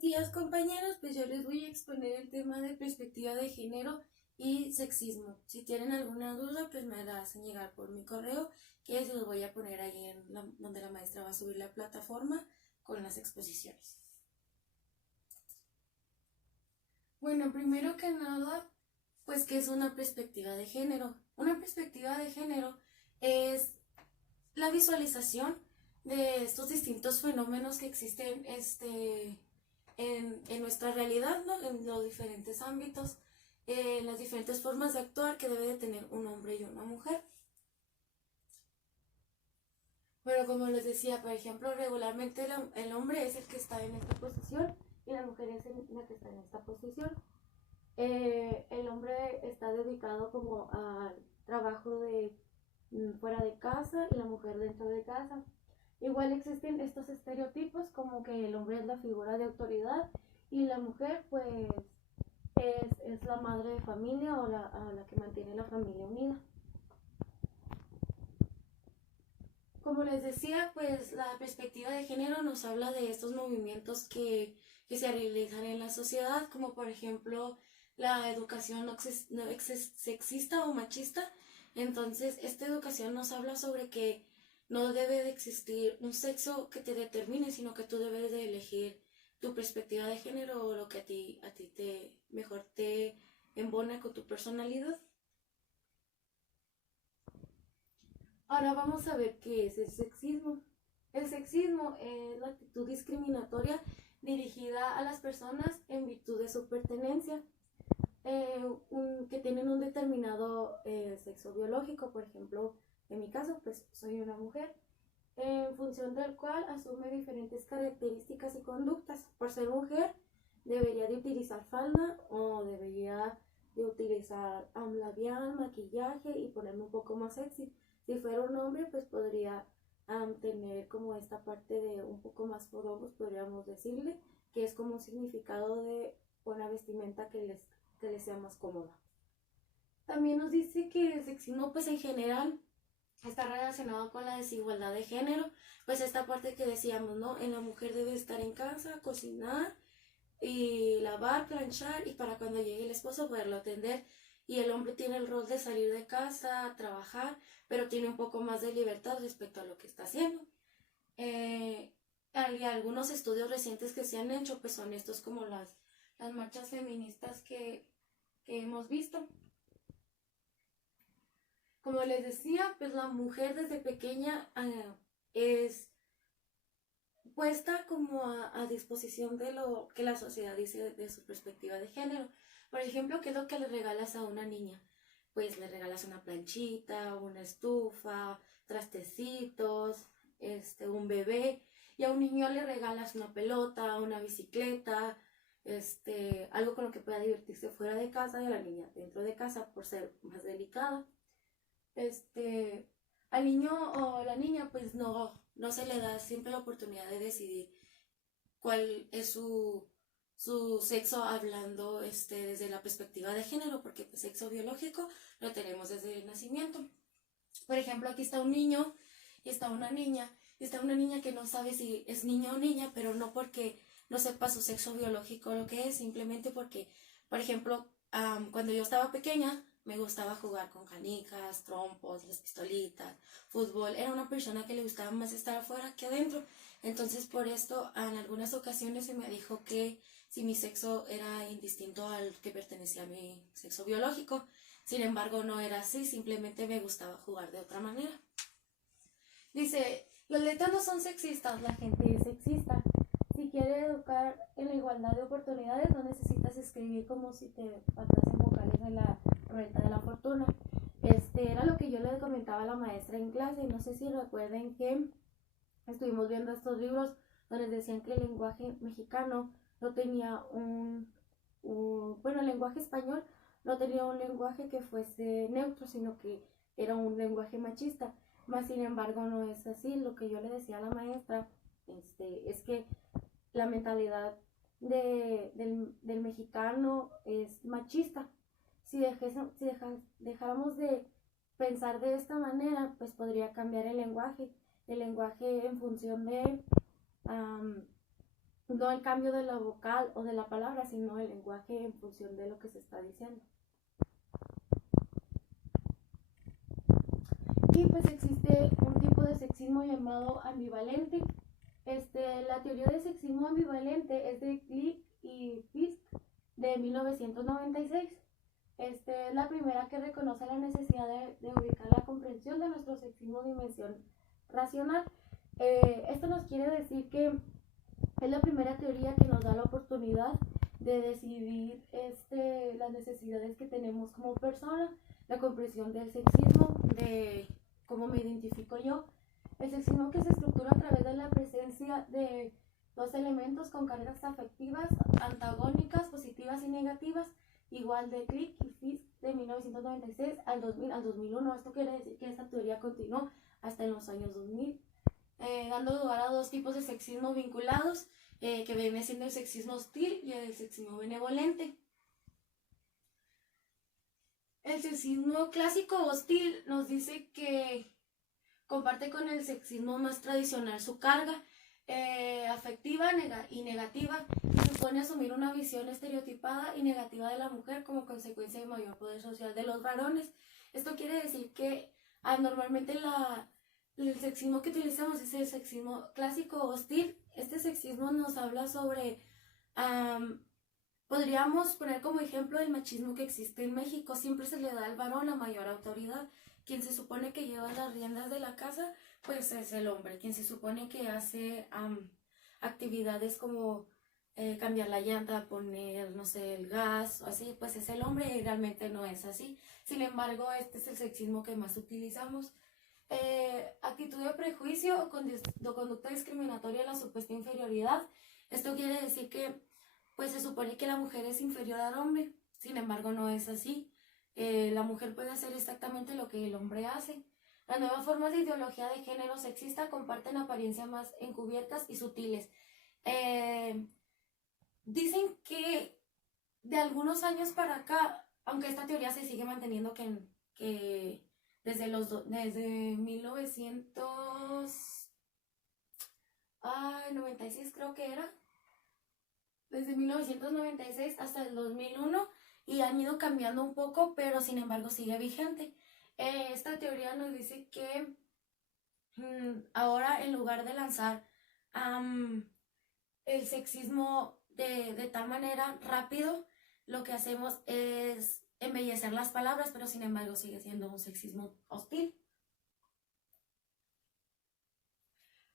días, compañeros, pues yo les voy a exponer el tema de perspectiva de género y sexismo. Si tienen alguna duda, pues me la hacen llegar por mi correo, que se los voy a poner ahí donde la maestra va a subir la plataforma con las exposiciones. Bueno, primero que nada, pues ¿qué es una perspectiva de género? Una perspectiva de género es la visualización de estos distintos fenómenos que existen en nuestra realidad, ¿no? En los diferentes ámbitos, las diferentes formas de actuar que debe de tener un hombre y una mujer. Pero como les decía, por ejemplo, regularmente el hombre es el que está en esta posición y la mujer es la que está en esta posición. El hombre está dedicado como al trabajo de fuera de casa y la mujer dentro de casa. Igual existen estos estereotipos como que el hombre es la figura de autoridad y la mujer pues es la madre de familia o la que mantiene la familia unida. Como les decía, pues la perspectiva de género nos habla de estos movimientos que se realizan en la sociedad, como por ejemplo la educación no sexista o machista. Entonces, esta educación nos habla sobre que no debe de existir un sexo que te determine, sino que tú debes de elegir tu perspectiva de género o lo que a ti mejor te embona con tu personalidad. Ahora vamos a ver qué es el sexismo. El sexismo es la actitud discriminatoria dirigida a las personas en virtud de su pertenencia, que tienen un determinado sexo biológico. Por ejemplo, en mi caso, pues soy una mujer, en función del cual asume diferentes características y conductas. Por ser mujer, debería de utilizar falda o debería de utilizar labial, maquillaje y ponerme un poco más sexy. Si fuera un hombre, pues podría tener como esta parte de un poco más forobos, podríamos decirle, que es como un significado de una vestimenta que les sea más cómoda. También nos dice que el sexismo, pues en general, está relacionado con la desigualdad de género, pues esta parte que decíamos, ¿no? En la mujer debe estar en casa, cocinar y lavar, planchar, y para cuando llegue el esposo poderlo atender. Y el hombre tiene el rol de salir de casa, trabajar, pero tiene un poco más de libertad respecto a lo que está haciendo. Hay algunos estudios recientes que se han hecho, pues son estos como las marchas feministas que hemos visto. Como les decía, pues la mujer desde pequeña es puesta como a disposición de lo que la sociedad dice de su perspectiva de género. Por ejemplo, ¿qué es lo que le regalas a una niña? Pues le regalas una planchita, una estufa, trastecitos, un bebé, y a un niño le regalas una pelota, una bicicleta, algo con lo que pueda divertirse fuera de casa, y a la niña dentro de casa por ser más delicada. Al niño o la niña pues no se le da siempre la oportunidad de decidir cuál es su sexo, hablando desde la perspectiva de género, porque pues sexo biológico lo tenemos desde el nacimiento. Por ejemplo, aquí está un niño y está una niña, que no sabe si es niño o niña, pero no porque no sepa su sexo biológico lo que es, simplemente porque, por ejemplo, cuando yo estaba pequeña, me gustaba jugar con canicas, trompos, las pistolitas, fútbol. Era una persona que le gustaba más estar afuera que adentro. Entonces, por esto, en algunas ocasiones se me dijo que si mi sexo era indistinto al que pertenecía a mi sexo biológico. Sin embargo, no era así, simplemente me gustaba jugar de otra manera. Dice, los letras no son sexistas, la gente es sexista. Si quieres educar en la igualdad de oportunidades, no necesitas escribir como si te faltasen vocales de la ruleta de la fortuna. Era lo que yo le comentaba a la maestra en clase, y no sé si recuerden que estuvimos viendo estos libros donde decían que el lenguaje mexicano no tenía el lenguaje español no tenía un lenguaje que fuese neutro, sino que era un lenguaje machista. Mas sin embargo no es así. Lo que yo le decía a la maestra es que la mentalidad del mexicano es machista. Si dejáramos de pensar de esta manera, pues podría cambiar el lenguaje en función de no el cambio de la vocal o de la palabra, sino el lenguaje en función de lo que se está diciendo. Y pues existe un tipo de sexismo llamado ambivalente. La teoría de sexismo ambivalente es de Click y Fisk de 1996. Es la primera que reconoce la necesidad de ubicar la comprensión de nuestro sexismo en dimensión racional. Esto nos quiere decir que es la primera teoría que nos da la oportunidad de decidir las necesidades que tenemos como persona, la comprensión del sexismo, de cómo me identifico yo. El sexismo que se estructura a través de la presencia de dos elementos con cargas afectivas antagónicas, positivas y negativas, igual de Crick y Fisk de 1996 al 2000 al 2001. Esto quiere decir que esta teoría continuó hasta en los años 2000, dando lugar a dos tipos de sexismo vinculados, que viene siendo el sexismo hostil y el sexismo benevolente. El sexismo clásico hostil nos dice que comparte con el sexismo más tradicional su carga afectiva y negativa, y supone asumir una visión estereotipada y negativa de la mujer como consecuencia de mayor poder social de los varones. Esto quiere decir que normalmente el sexismo que utilizamos es el sexismo clásico hostil. Este sexismo nos habla sobre, podríamos poner como ejemplo el machismo que existe en México. Siempre se le da al varón la mayor autoridad. Quien se supone que lleva las riendas de la casa, pues es el hombre. Quien se supone que hace actividades como cambiar la llanta, poner, no sé, el gas o así, pues es el hombre, y realmente no es así. Sin embargo, este es el sexismo que más utilizamos. Actitud de prejuicio o conducta discriminatoria a la supuesta inferioridad. Esto quiere decir que pues se supone que la mujer es inferior al hombre, sin embargo no es así. La mujer puede hacer exactamente lo que el hombre hace. Las nuevas formas de ideología de género sexista comparten apariencias más encubiertas y sutiles. Dicen que de algunos años para acá, aunque esta teoría se sigue manteniendo, que desde 1996 creo que era, desde 1996 hasta el 2001, y han ido cambiando un poco, pero sin embargo sigue vigente. Esta teoría nos dice que ahora, en lugar de lanzar el sexismo de tal manera rápido, lo que hacemos es embellecer las palabras, pero sin embargo sigue siendo un sexismo hostil.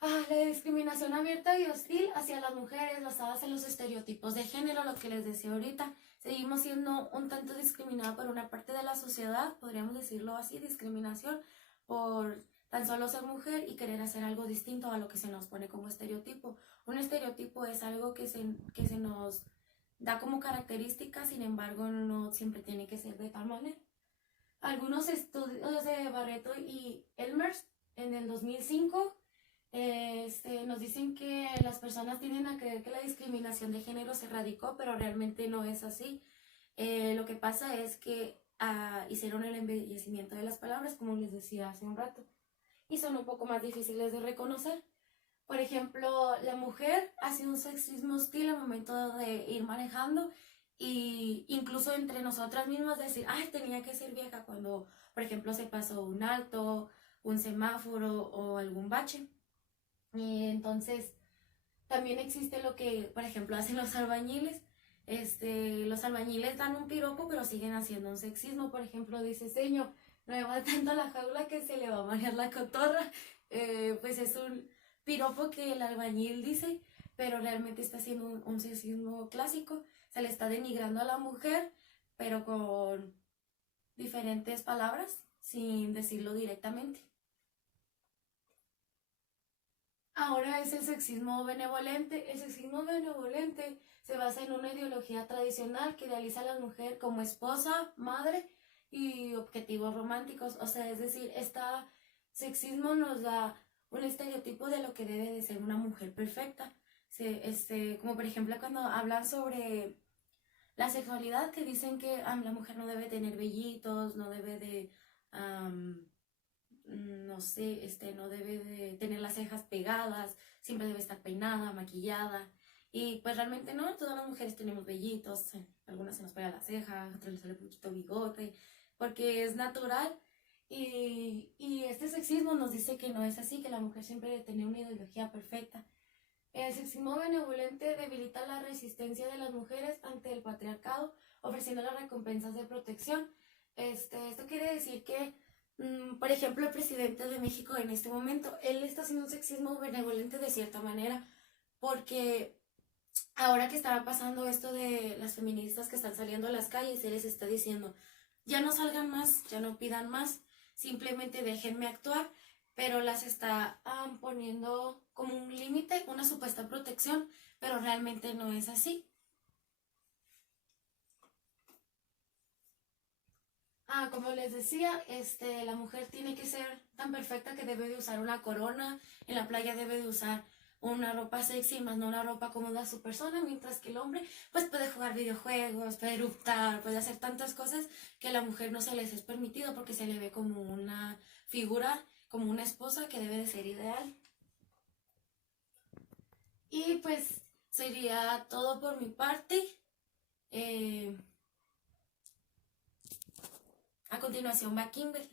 La discriminación abierta y hostil hacia las mujeres basadas en los estereotipos de género, lo que les decía ahorita. Seguimos siendo un tanto discriminados por una parte de la sociedad, podríamos decirlo así, discriminación por tan solo ser mujer y querer hacer algo distinto a lo que se nos pone como estereotipo. Un estereotipo es algo que se nos da como característica, sin embargo no siempre tiene que ser de tal manera. Algunos estudios de Barreto y Elmers en el 2005 nos dicen que las personas tienden a creer que la discriminación de género se erradicó, pero realmente no es así. Lo que pasa es que hicieron el embellecimiento de las palabras, como les decía hace un rato, y son un poco más difíciles de reconocer. Por ejemplo, la mujer hace un sexismo hostil al momento de ir manejando, y incluso entre nosotras mismas decir, ay, tenía que ser vieja, cuando, por ejemplo, se pasó un alto, un semáforo o algún bache. Y entonces también existe lo que, por ejemplo, hacen los albañiles. Los albañiles dan un piropo, pero siguen haciendo un sexismo. Por ejemplo, dice, señor, no me va tanto la jaula que se le va a marear la cotorra. Pues es un piropo que el albañil dice, pero realmente está haciendo un sexismo clásico. Se le está denigrando a la mujer, pero con diferentes palabras, sin decirlo directamente. Ahora es el sexismo benevolente. El sexismo benevolente se basa en una ideología tradicional que idealiza a la mujer como esposa, madre y objetivos románticos. O sea, es decir, este sexismo nos da un estereotipo de lo que debe de ser una mujer perfecta. Como por ejemplo cuando hablan sobre la sexualidad, que dicen que la mujer no debe tener vellitos, no debe de... no sé, no debe de tener las cejas pegadas, siempre debe estar peinada, maquillada. Y pues realmente no, todas las mujeres tenemos vellitos, algunas se nos pega la ceja, otras les sale un poquito bigote, porque es natural. Y este sexismo nos dice que no es así, que la mujer siempre debe tener una ideología perfecta. El sexismo benevolente debilita la resistencia de las mujeres ante el patriarcado, ofreciendo las recompensas de protección. Esto quiere decir que, por ejemplo, el presidente de México en este momento, él está haciendo un sexismo benevolente de cierta manera, porque ahora que estará pasando esto de las feministas que están saliendo a las calles, él les está diciendo, ya no salgan más, ya no pidan más, simplemente déjenme actuar, pero las está poniendo como un límite, una supuesta protección, pero realmente no es así. Como les decía, la mujer tiene que ser tan perfecta que debe de usar una corona, en la playa debe de usar una ropa sexy, más no una ropa cómoda a su persona, mientras que el hombre pues puede jugar videojuegos, puede eruptar, puede hacer tantas cosas que a la mujer no se les es permitido porque se le ve como una figura, como una esposa que debe de ser ideal. Y pues sería todo por mi parte. A continuación va Kimberly.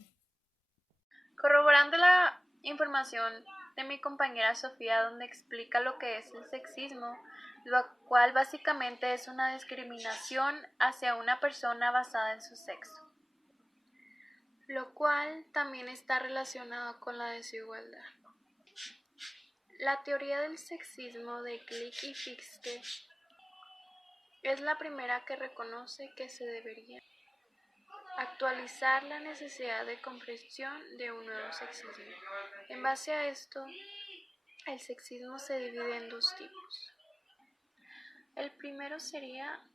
Corroborando la información de mi compañera Sofía, donde explica lo que es el sexismo, lo cual básicamente es una discriminación hacia una persona basada en su sexo, lo cual también está relacionado con la desigualdad. La teoría del sexismo de Glick y Fichte es la primera que reconoce que se debería actualizar la necesidad de comprensión de un nuevo sexismo. En base a esto, el sexismo se divide en dos tipos. El primero sería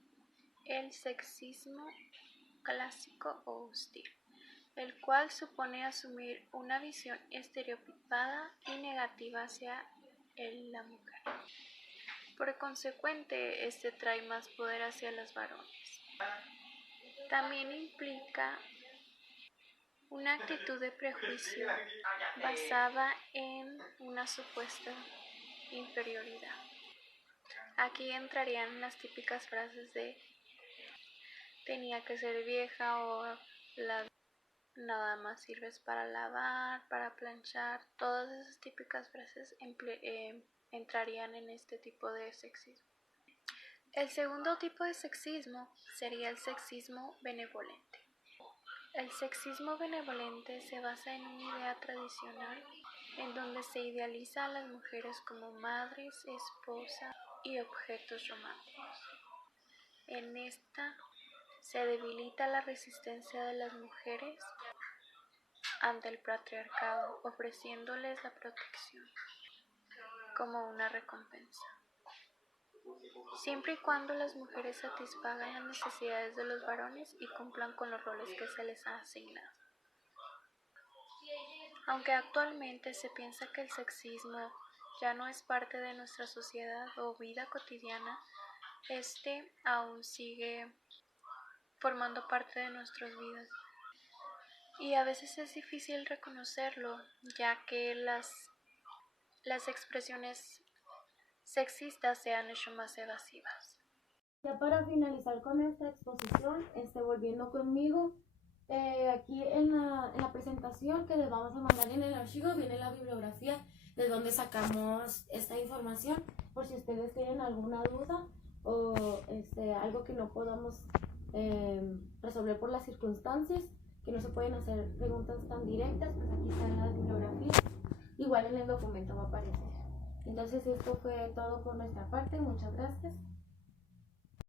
el sexismo clásico o hostil, el cual supone asumir una visión estereotipada y negativa hacia la mujer. Por consecuente, este trae más poder hacia los varones. También implica una actitud de prejuicio basada en una supuesta inferioridad. Aquí entrarían las típicas frases de tenía que ser vieja o nada más sirves para lavar, para planchar. Todas esas típicas frases entrarían en este tipo de sexismo. El segundo tipo de sexismo sería el sexismo benevolente. El sexismo benevolente se basa en una idea tradicional en donde se idealiza a las mujeres como madres, esposas y objetos románticos. En esta se debilita la resistencia de las mujeres ante el patriarcado, ofreciéndoles la protección como una recompensa, siempre y cuando las mujeres satisfagan las necesidades de los varones y cumplan con los roles que se les ha asignado. Aunque actualmente se piensa que el sexismo ya no es parte de nuestra sociedad o vida cotidiana, este aún sigue formando parte de nuestras vidas. Y a veces es difícil reconocerlo, ya que las expresiones sexistas se han hecho más evasivas. Ya para finalizar con esta exposición, volviendo conmigo, aquí en la presentación que les vamos a mandar en el archivo viene la bibliografía de donde sacamos esta información, por si ustedes tienen alguna duda o algo que no podamos resolver por las circunstancias, que no se pueden hacer preguntas tan directas, pues aquí está la bibliografía, igual en el documento va a aparecer. Entonces esto fue todo por nuestra parte, muchas gracias.